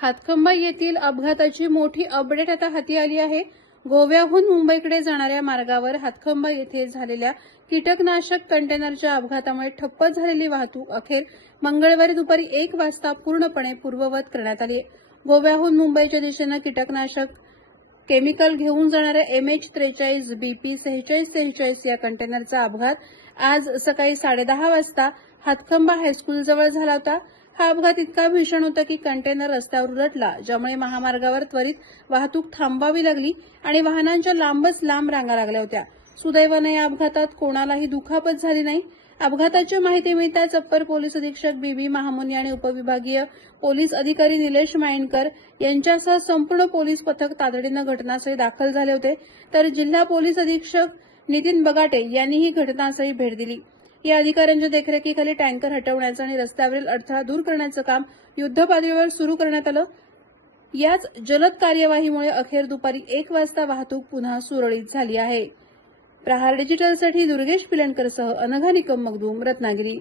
हातखंबा येथील अपघाताची मोठी अपडेट आता हाती आली आहे। गोव्याहून मुंबईकडे जाणाऱ्या मार्गावर हातखंबा येथे झालेल्या कीटकनाशक कंटेनरच्या अपघातामुळे ठप्प झालेली वाहतूक अखेर मंगळवारी दुपारी 1 वाजता पूर्णपणे पूर्ववत करण्यात आली आहे। गोव्याहून मुंबईच्या दिशेने कीटकनाशक केमिकल घेऊन जाणाऱ्या MH43 BP 4646 या कंटेनरचा अपघात आज सकाळी 10:30 वाजता हातखंबा हायस्कूलजवळ झाला होता। हा अपघात इतका भीषण होता की कंटेनर रस्त्यावर उलटला, ज्यामुळे महामार्गावर त्वरित वाहतूक थांबावी लागली आणि वाहनांच्या लांबच लांब रांगा लागल्या होत्या। सुदैवाने या अपघातात कोणालाही दुखापत झाली नाही। अपघाताची माहिती मिळताच अप्पर पोलीस अधीक्षक BB महामुनी आणि उपविभागीय पोलीस अधिकारी निलेश मायणकर यांच्यासह संपूर्ण पोलीस पथक तातडीने घटनास्थळी दाखल झाले होते, तर जिल्हा पोलीस अधीक्षक नितीन बगाटे यांनीही घटनास्थळी भेट दिली। या अधिकाऱ्यांच्या देखरेखीखाली टँकर हटवण्याचं आणि रस्त्यावरील अडथळा दूर करण्याचं काम युद्धपातळीवर सुरू करण्यात आलं। याच जलद कार्यवाहीमुळे अखेर दुपारी 1 वाजता वाहतूक पुन्हा सुरळीत झाली आहे। प्रहार डिजिटलसाठी दुर्गेश पिलणकरसह अनघा निकम मगदूम, रत्नागिरी।